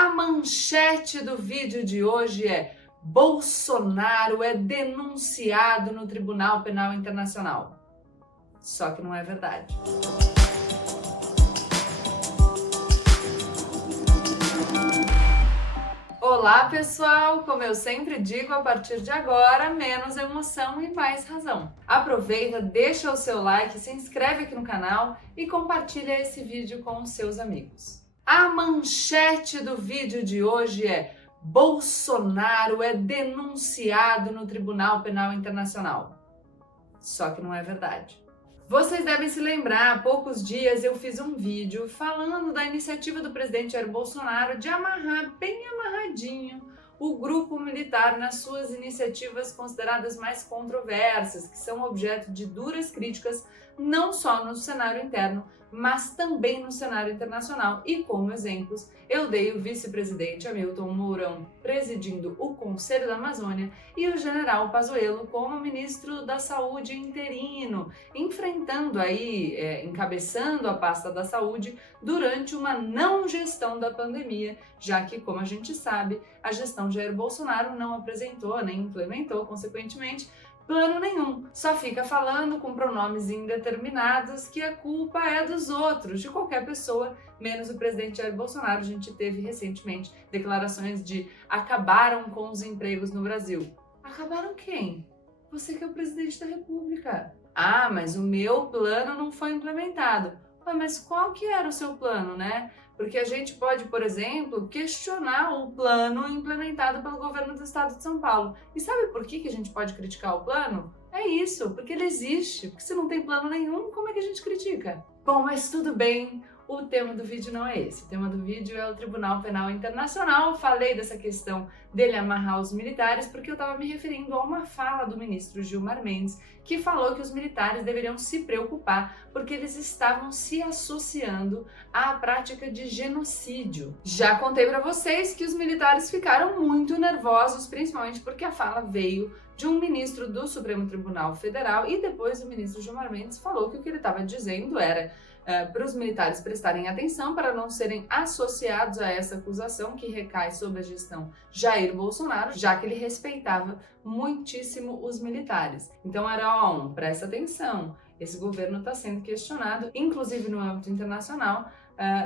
A manchete do vídeo de hoje é: Bolsonaro é denunciado no Tribunal Penal Internacional. Só que não é verdade. Olá pessoal, como eu sempre digo, a partir de agora, menos emoção e mais razão. Aproveita, deixa o seu like, se inscreve aqui no canal e compartilha esse vídeo com os seus amigos. A manchete do vídeo de hoje é: Bolsonaro é denunciado no Tribunal Penal Internacional. Só que não é verdade. Vocês devem se lembrar, há poucos dias eu fiz um vídeo falando da iniciativa do presidente Jair Bolsonaro de amarrar bem amarradinho o grupo militar nas suas iniciativas consideradas mais controversas, que são objeto de duras críticas não só no cenário interno, mas também no cenário internacional. E como exemplos, eu dei o vice-presidente Hamilton Mourão presidindo o Conselho da Amazônia e o general Pazuello como ministro da Saúde interino, enfrentando aí, encabeçando a pasta da saúde durante uma não gestão da pandemia, já que, como a gente sabe, a gestão Jair Bolsonaro não apresentou nem implementou, consequentemente, plano nenhum, só fica falando com pronomes indeterminados que a culpa é dos outros, de qualquer pessoa, menos o presidente Jair Bolsonaro. A gente teve recentemente declarações de acabaram com os empregos no Brasil. Acabaram quem? Você que é o presidente da República. Ah, mas o meu plano não foi implementado. Mas qual que era o seu plano, né? Porque a gente pode, por exemplo, questionar o plano implementado pelo governo do estado de São Paulo. E sabe por que a gente pode criticar o plano? É isso, porque ele existe. Porque se não tem plano nenhum, como é que a gente critica? Bom, mas tudo bem, o tema do vídeo não é esse. O tema do vídeo é o Tribunal Penal Internacional. Falei dessa questão dele amarrar os militares porque eu estava me referindo a uma fala do ministro Gilmar Mendes, que falou que os militares deveriam se preocupar porque eles estavam se associando à prática de genocídio. Já contei para vocês que os militares ficaram muito nervosos, principalmente porque a fala veio de um ministro do Supremo Tribunal Federal e depois o ministro Gilmar Mendes falou que o que ele estava dizendo era para os militares prestarem atenção para não serem associados a essa acusação que recai sobre a gestão Jair Bolsonaro, já que ele respeitava muitíssimo os militares. Então era, presta atenção, esse governo está sendo questionado, inclusive no âmbito internacional,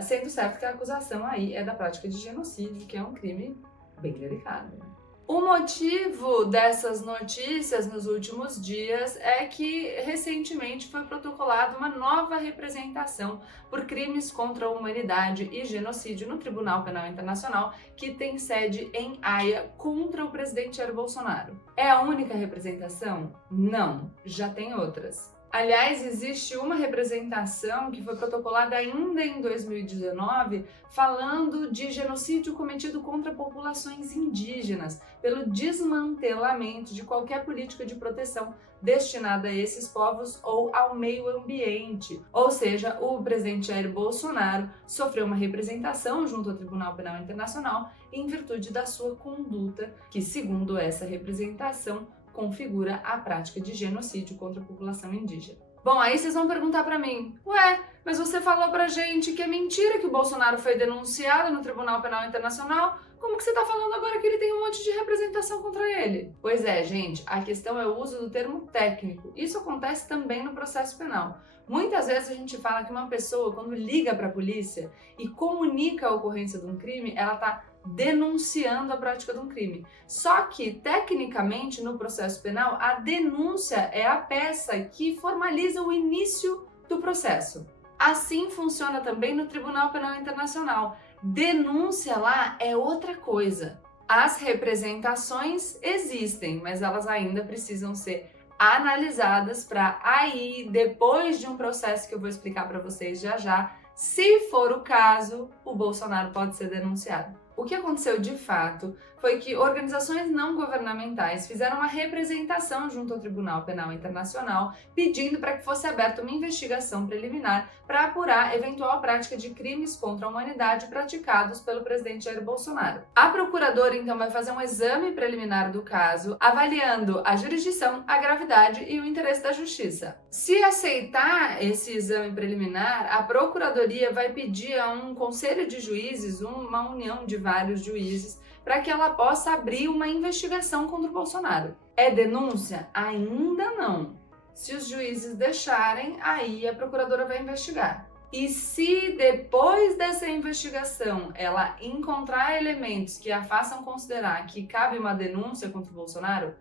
sendo certo que a acusação aí é da prática de genocídio, que é um crime bem delicado. O motivo dessas notícias nos últimos dias é que recentemente foi protocolada uma nova representação por crimes contra a humanidade e genocídio no Tribunal Penal Internacional, que tem sede em Haia, contra o presidente Jair Bolsonaro. É a única representação? Não, já tem outras. Aliás, existe uma representação que foi protocolada ainda em 2019 falando de genocídio cometido contra populações indígenas pelo desmantelamento de qualquer política de proteção destinada a esses povos ou ao meio ambiente. Ou seja, o presidente Jair Bolsonaro sofreu uma representação junto ao Tribunal Penal Internacional em virtude da sua conduta, que, segundo essa representação, configura a prática de genocídio contra a população indígena. Bom, aí vocês vão perguntar pra mim: ué, mas você falou pra gente que é mentira que o Bolsonaro foi denunciado no Tribunal Penal Internacional, como que você tá falando agora que ele tem um monte de representação contra ele? Pois é, gente, a questão é o uso do termo técnico. Isso acontece também no processo penal. Muitas vezes a gente fala que uma pessoa, quando liga pra polícia e comunica a ocorrência de um crime, ela tá denunciando a prática de um crime. Só que, tecnicamente, no processo penal, a denúncia é a peça que formaliza o início do processo. Assim funciona também no Tribunal Penal Internacional. Denúncia lá é outra coisa. As representações existem, mas elas ainda precisam ser analisadas para aí, depois de um processo que eu vou explicar para vocês já já, se for o caso, o Bolsonaro pode ser denunciado. O que aconteceu de fato foi que organizações não governamentais fizeram uma representação junto ao Tribunal Penal Internacional pedindo para que fosse aberta uma investigação preliminar para apurar eventual prática de crimes contra a humanidade praticados pelo presidente Jair Bolsonaro. A procuradora então vai fazer um exame preliminar do caso, avaliando a jurisdição, a gravidade e o interesse da justiça. Se aceitar esse exame preliminar, a procuradoria vai pedir a um conselho de juízes, uma união de vários vários juízes para que ela possa abrir uma investigação contra o Bolsonaro. É denúncia? Ainda não. Se os juízes deixarem, aí a procuradora vai investigar. E se depois dessa investigação ela encontrar elementos que a façam considerar que cabe uma denúncia contra o Bolsonaro,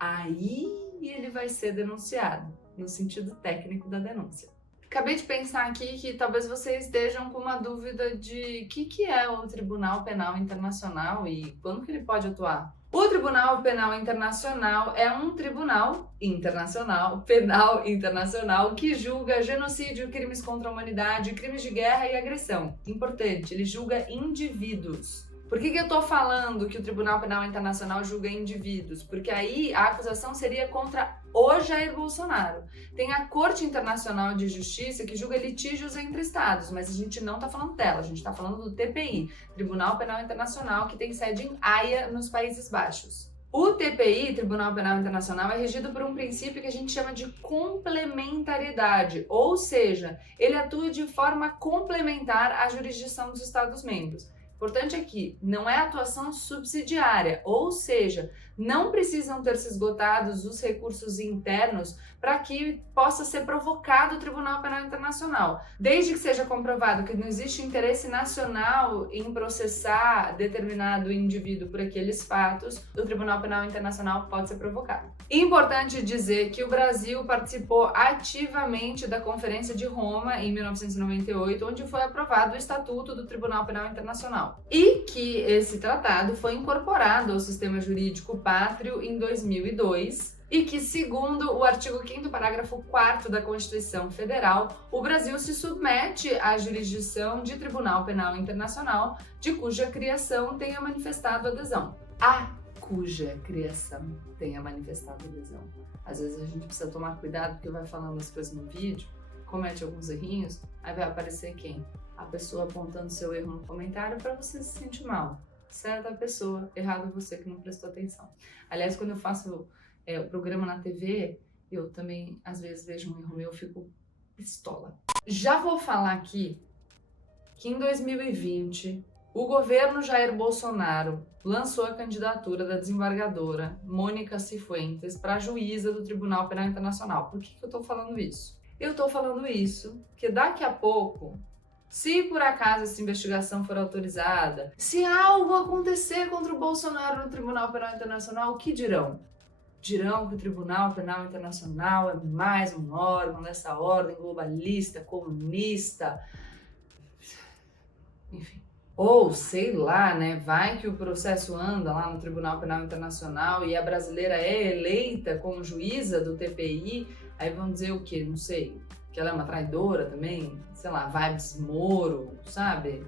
aí ele vai ser denunciado, no sentido técnico da denúncia. Acabei de pensar aqui que talvez vocês estejam com uma dúvida de o que é o Tribunal Penal Internacional e quando que ele pode atuar. O Tribunal Penal Internacional é um tribunal internacional, penal internacional, que julga genocídio, crimes contra a humanidade, crimes de guerra e agressão. Importante, ele julga indivíduos. Por que eu tô falando que o Tribunal Penal Internacional julga indivíduos? Porque aí a acusação seria contra o Jair Bolsonaro. Tem a Corte Internacional de Justiça que julga litígios entre estados, mas a gente não tá falando dela, a gente tá falando do TPI, Tribunal Penal Internacional, que tem sede em Haia, nos Países Baixos. O TPI, Tribunal Penal Internacional, é regido por um princípio que a gente chama de complementariedade, ou seja, ele atua de forma complementar à jurisdição dos Estados-membros. Importante aqui, não é atuação subsidiária, ou seja, não precisam ter se esgotados os recursos internos para que possa ser provocado o Tribunal Penal Internacional. Desde que seja comprovado que não existe interesse nacional em processar determinado indivíduo por aqueles fatos, o Tribunal Penal Internacional pode ser provocado. Importante dizer que o Brasil participou ativamente da Conferência de Roma em 1998, onde foi aprovado o Estatuto do Tribunal Penal Internacional, e que esse tratado foi incorporado ao sistema jurídico pátrio em 2002, e que, segundo o artigo 5º, parágrafo 4º da Constituição Federal, o Brasil se submete à jurisdição de Tribunal Penal Internacional, de cuja criação tenha manifestado adesão. Cuja criação tenha manifestado adesão. Às vezes a gente precisa tomar cuidado porque vai falando as coisas no vídeo, comete alguns errinhos, aí vai aparecer quem? A pessoa apontando seu erro no comentário para você se sentir mal. Certa pessoa, errado você que não prestou atenção. Aliás, quando eu faço o programa na TV, eu também às vezes vejo um erro meu, eu fico pistola. Já vou falar aqui que em 2020 o governo Jair Bolsonaro lançou a candidatura da desembargadora Mônica Cifuentes para juíza do Tribunal Penal Internacional. Por que eu estou falando isso? Eu estou falando isso porque daqui a pouco, se por acaso essa investigação for autorizada, se algo acontecer contra o Bolsonaro no Tribunal Penal Internacional, o que dirão? Dirão que o Tribunal Penal Internacional é mais um órgão dessa ordem globalista, comunista, enfim. Ou, sei lá, né, vai que o processo anda lá no Tribunal Penal Internacional e a brasileira é eleita como juíza do TPI, aí vão dizer o quê? Não sei, que ela é uma traidora também, sei lá, vibes Moro, sabe?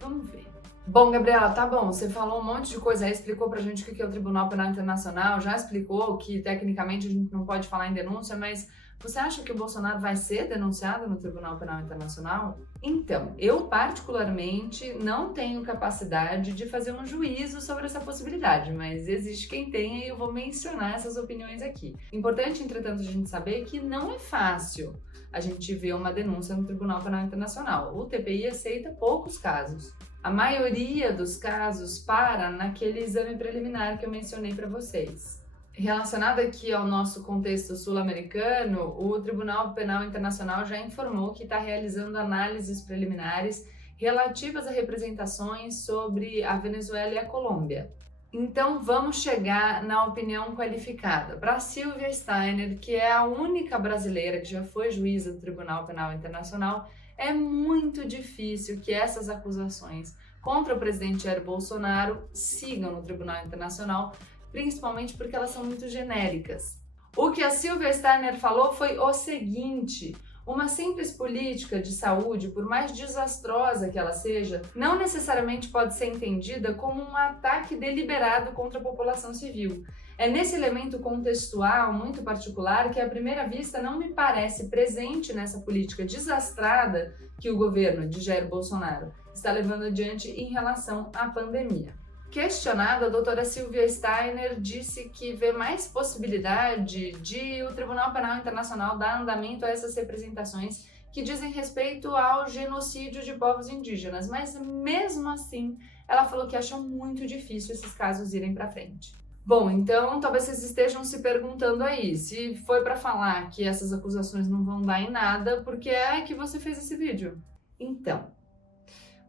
Vamos ver. Bom, Gabriela, tá bom, você falou um monte de coisa aí, explicou pra gente o que é o Tribunal Penal Internacional, já explicou que tecnicamente a gente não pode falar em denúncia, mas você acha que o Bolsonaro vai ser denunciado no Tribunal Penal Internacional? Então, eu particularmente não tenho capacidade de fazer um juízo sobre essa possibilidade, mas existe quem tenha e eu vou mencionar essas opiniões aqui. Importante, entretanto, a gente saber que não é fácil a gente ver uma denúncia no Tribunal Penal Internacional. O TPI aceita poucos casos. A maioria dos casos para naquele exame preliminar que eu mencionei para vocês. Relacionado aqui ao nosso contexto sul-americano, o Tribunal Penal Internacional já informou que está realizando análises preliminares relativas a representações sobre a Venezuela e a Colômbia. Então vamos chegar na opinião qualificada. Para Silvia Steiner, que é a única brasileira que já foi juíza do Tribunal Penal Internacional, é muito difícil que essas acusações contra o presidente Jair Bolsonaro sigam no Tribunal Internacional, principalmente porque elas são muito genéricas. O que a Silvia Steiner falou foi o seguinte: uma simples política de saúde, por mais desastrosa que ela seja, não necessariamente pode ser entendida como um ataque deliberado contra a população civil. É nesse elemento contextual muito particular que, à primeira vista, não me parece presente nessa política desastrada que o governo de Jair Bolsonaro está levando adiante em relação à pandemia. Questionada, a doutora Silvia Steiner disse que vê mais possibilidade de o Tribunal Penal Internacional dar andamento a essas representações que dizem respeito ao genocídio de povos indígenas, mas mesmo assim ela falou que acha muito difícil esses casos irem para frente. Bom, então talvez vocês estejam se perguntando aí, se foi para falar que essas acusações não vão dar em nada, por que é que você fez esse vídeo? Então,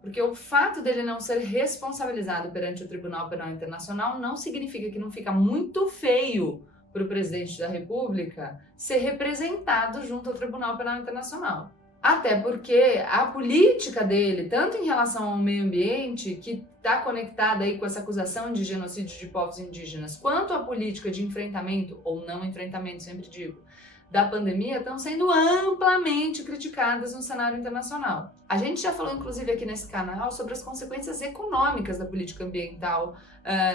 porque o fato dele não ser responsabilizado perante o Tribunal Penal Internacional não significa que não fica muito feio para o presidente da República ser representado junto ao Tribunal Penal Internacional. Até porque a política dele, tanto em relação ao meio ambiente, que está conectada aí com essa acusação de genocídio de povos indígenas, quanto a política de enfrentamento, ou não enfrentamento, sempre digo, da pandemia, estão sendo amplamente criticadas no cenário internacional. A gente já falou, inclusive, aqui nesse canal sobre as consequências econômicas da política ambiental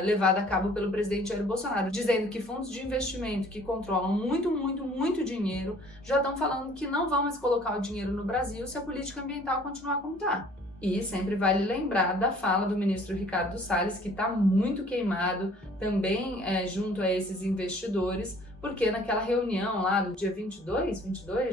levada a cabo pelo presidente Jair Bolsonaro, dizendo que fundos de investimento que controlam muito dinheiro já estão falando que não vão mais colocar o dinheiro no Brasil se a política ambiental continuar como está. E sempre vale lembrar da fala do ministro Ricardo Salles, que está muito queimado também junto a esses investidores, porque naquela reunião lá do dia 22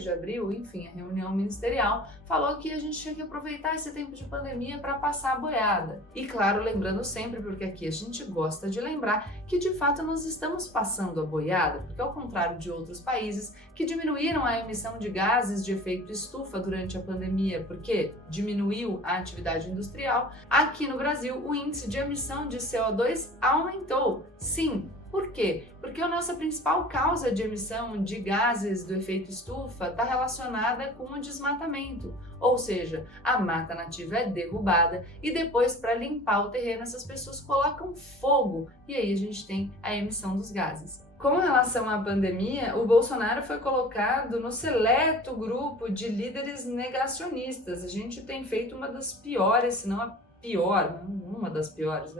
de abril, enfim, a reunião ministerial, falou que a gente tinha que aproveitar esse tempo de pandemia para passar a boiada. E claro, lembrando sempre, porque aqui a gente gosta de lembrar que de fato nós estamos passando a boiada, porque ao contrário de outros países que diminuíram a emissão de gases de efeito estufa durante a pandemia, porque diminuiu a atividade industrial, aqui no Brasil o índice de emissão de CO2 aumentou. Sim. Por quê? Porque a nossa principal causa de emissão de gases do efeito estufa está relacionada com o desmatamento, ou seja, a mata nativa é derrubada e depois, para limpar o terreno, essas pessoas colocam fogo e aí a gente tem a emissão dos gases. Com relação à pandemia, o Bolsonaro foi colocado no seleto grupo de líderes negacionistas. A gente tem feito uma das piores, se não a pior, uma das piores,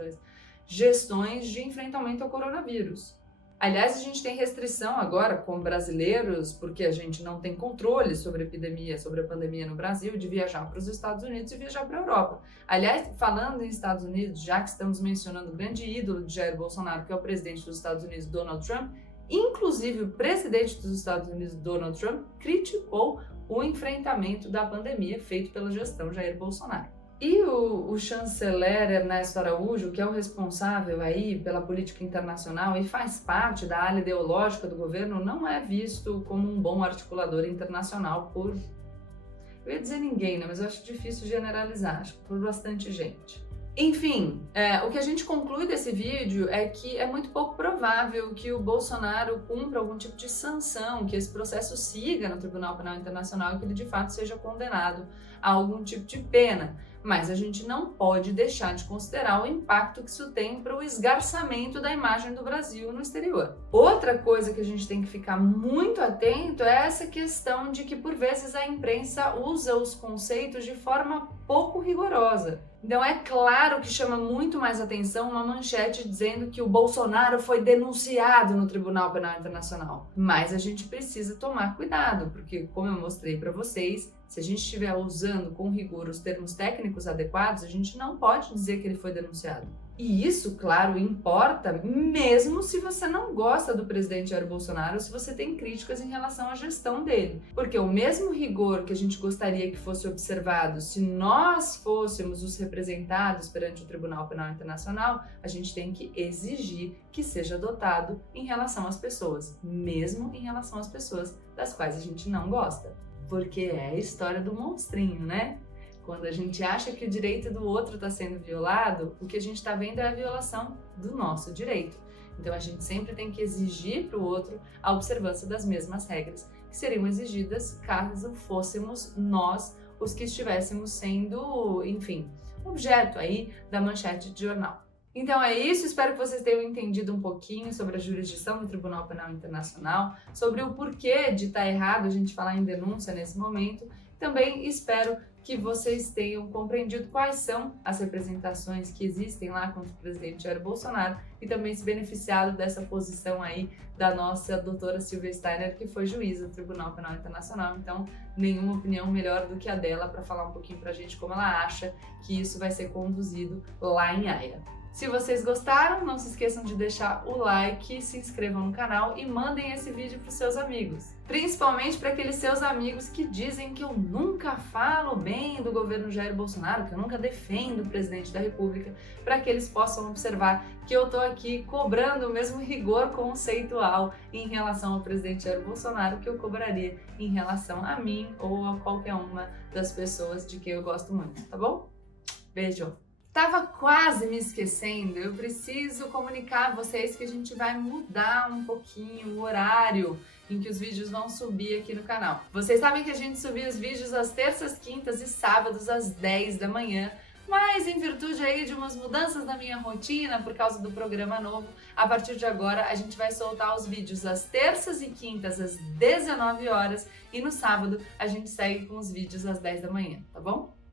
gestões de enfrentamento ao coronavírus. Aliás, a gente tem restrição agora com brasileiros, porque a gente não tem controle sobre a epidemia, sobre a pandemia no Brasil, de viajar para os Estados Unidos e viajar para a Europa. Aliás, falando em Estados Unidos, já que estamos mencionando o grande ídolo de Jair Bolsonaro, que é o presidente dos Estados Unidos, Donald Trump, inclusive o presidente dos Estados Unidos, Donald Trump, criticou o enfrentamento da pandemia feito pela gestão Jair Bolsonaro. E o chanceler Ernesto Araújo, que é o responsável aí pela política internacional e faz parte da ala ideológica do governo, não é visto como um bom articulador internacional por, eu ia dizer ninguém, né? Mas eu acho difícil generalizar, acho que por bastante gente. Enfim, o que a gente conclui desse vídeo é que é muito pouco provável que o Bolsonaro cumpra algum tipo de sanção, que esse processo siga no Tribunal Penal Internacional e que ele de fato seja condenado a algum tipo de pena. Mas a gente não pode deixar de considerar o impacto que isso tem para o esgarçamento da imagem do Brasil no exterior. Outra coisa que a gente tem que ficar muito atento é essa questão de que, por vezes, a imprensa usa os conceitos de forma pouco rigorosa. Então é claro que chama muito mais atenção uma manchete dizendo que o Bolsonaro foi denunciado no Tribunal Penal Internacional. Mas a gente precisa tomar cuidado, porque como eu mostrei para vocês, se a gente estiver usando com rigor os termos técnicos adequados, a gente não pode dizer que ele foi denunciado. E isso, claro, importa mesmo se você não gosta do presidente Jair Bolsonaro ou se você tem críticas em relação à gestão dele. Porque o mesmo rigor que a gente gostaria que fosse observado se nós fôssemos os representados perante o Tribunal Penal Internacional, a gente tem que exigir que seja adotado em relação às pessoas, mesmo em relação às pessoas das quais a gente não gosta. Porque é a história do monstrinho, né? Quando a gente acha que o direito do outro está sendo violado, o que a gente está vendo é a violação do nosso direito. Então a gente sempre tem que exigir para o outro a observância das mesmas regras que seriam exigidas caso fôssemos nós os que estivéssemos sendo, enfim, objeto aí da manchete de jornal. Então é isso, espero que vocês tenham entendido um pouquinho sobre a jurisdição do Tribunal Penal Internacional, sobre o porquê de estar errado a gente falar em denúncia nesse momento. Também espero que vocês tenham compreendido quais são as representações que existem lá contra o presidente Jair Bolsonaro e também se beneficiado dessa posição aí da nossa doutora Silvia Steiner, que foi juíza do Tribunal Penal Internacional. Então, nenhuma opinião melhor do que a dela para falar um pouquinho pra gente como ela acha que isso vai ser conduzido lá em Haia. Se vocês gostaram, não se esqueçam de deixar o like, se inscrevam no canal e mandem esse vídeo para os seus amigos. Principalmente para aqueles seus amigos que dizem que eu nunca falo bem do governo Jair Bolsonaro, que eu nunca defendo o presidente da República, para que eles possam observar que eu tô aqui cobrando o mesmo rigor conceitual em relação ao presidente Jair Bolsonaro que eu cobraria em relação a mim ou a qualquer uma das pessoas de quem eu gosto muito, tá bom? Beijo! Tava quase me esquecendo, eu preciso comunicar a vocês que a gente vai mudar um pouquinho o horário em que os vídeos vão subir aqui no canal. Vocês sabem que a gente subia os vídeos às terças, quintas e sábados às 10 da manhã, mas em virtude aí de umas mudanças na minha rotina por causa do programa novo, a partir de agora a gente vai soltar os vídeos às terças e quintas às 19 horas e no sábado a gente segue com os vídeos às 10 da manhã, tá bom?